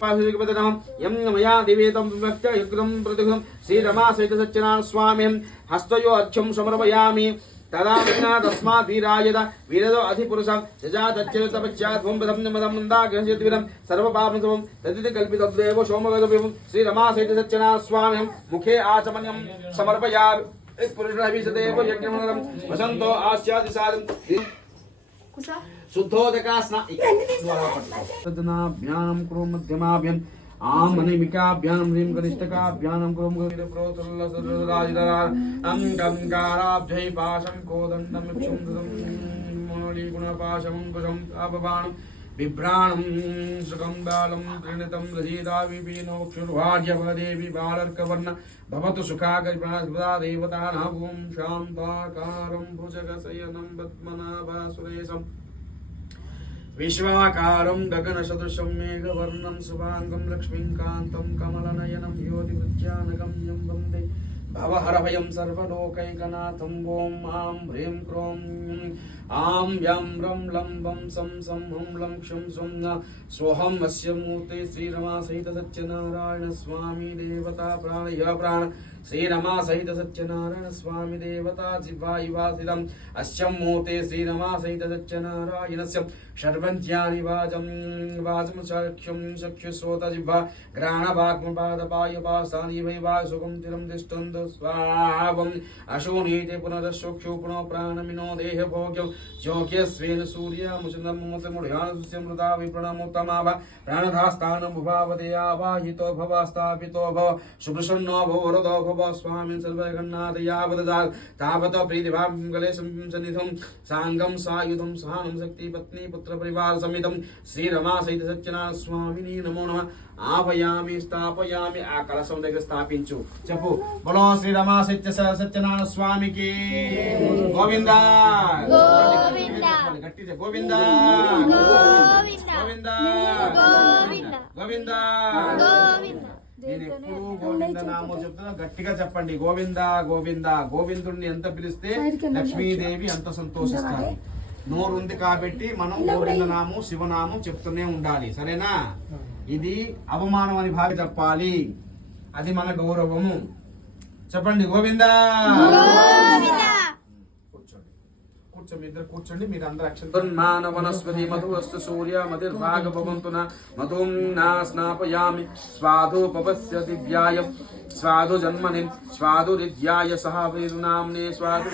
यं मया दिवेतं विभक्त्य युग्रं प्रतिघं श्रीरमा सहित सत्यनारायण स्वामी हस्तयो अर्घ्यं समर्पयामि तदा तस्मात् वीरायद वीरदो अधिपुरुषं यजातच्चतपश्चाद्भुं प्रथममदमन्दाग्रहचिद्विरं सर्वपापसमं तदिति कल्पितद्वेव सोमगतविभं श्रीरमा सहित सत्यनारायण स्वामी मुखे आचमन्यं समर्पयामि पुरुषाभिषदेव यज्ञमनरं वसन्तो आस्यादिसारं शुद्धोदकास्नाभ्यां कुरु मध्यमाभ्याम् आम अनिमिकाभ्यां ह्रीं कनिष्ठकाभ्यां क्रों गंगाराभ्यै पाशं कोदण्डं क्षुन्द्रं कुशं तापबाणं बिभ्राणं सुखं बालं प्रणीतं रजिता विपिनोक्षुर्वाज्यवदेवी बालर्कवर्ण भवतु सुखाकरिप्रणा देवतानां ॐ शान्ताकारं भुजगशयनं पद्मनाभसुरेशम् विश्वाकारं गगनसदृशं मेघवर्णं शुभांगं लक्ष्मीकान्तं कमलनयनं योगिवृत्यानगम्यं वन्दे भवहरभयं सर्वलोकैकनाथं ॐ आं ह्रीं क्रों आं यं रं लं वं सं हं लं क्षं स्वं स्वहम् अस्य मूर्ते श्रीरमा सहित सत्यनारायण स्वामी देवता प्राणय प्राण श्रीरमा सहित सत्यनारायण स्वामी देवता जिह्वायुवासितम् अस्य मूर्ते श्रीरमा सहित सत्यनारायणस्य सर्वज्ञानि वाचं चक्षुं चक्षुश्रोत जिह्वा घ्राणवाग्मपादपायपासानि वैवाह सुखं तिरं तिष्ठन्त स्वावम् अशोनीते पुनरशोक्षु पुनः प्राणमिनो देहभोग्यं योग्यस्वेन सूर्यमुचन्दमुद्यानसुस्यमृता विप्रणमुत्तमाभ प्राणधास्तानमुभावते आवाहितो भव स्थापितो भव सुप्रसन्नो भव वरदो भव स्वामी सर्वगन्नाथ यावत् तावत् प्रीतिभां कलेशं सन्निधं साङ्गं सायुधं सहानं शक्ति पत्नी पुत्र परिवार समेतं श्रीरमा सहित सत्यनारायण स्वामिनी नमो नमः ఆపయామి స్థాపయామి ఆ కలశం దగ్గర స్థాపించు చెప్పు బలో శ్రీరమా సత్యనారాయణ స్వామికి గోవింద గట్టి గోవింద గోవింద గోవింద నేను ఎప్పుడు గోవింద నామో చెప్తున్నా గట్టిగా చెప్పండి గోవింద గోవింద గోవిందుడిని ఎంత పిలిస్తే లక్ష్మీదేవి అంత సంతోషిస్తారు నోరుంది కాబట్టి మనం గోవింద నామం శివనామం చెప్తూనే ఉండాలి సరేనా ఇది అవమానం అని భావి చెప్పాలి అది మన గౌరవము చెప్పండి గోవింద కూర్చోండి ఇద్దరు కూర్చోండి మీరు అందరూ అక్షంతన్మాన వనస్పతి మధువస్తు సూర్య మదిర్భాగ భవంతున మధుం నా స్నాపయామి స్వాదోపవస్య దివ్యాయ స్వాదు జన్మని స్వాదు రిద్యాయ సహ వేరునామ్నే స్వాదు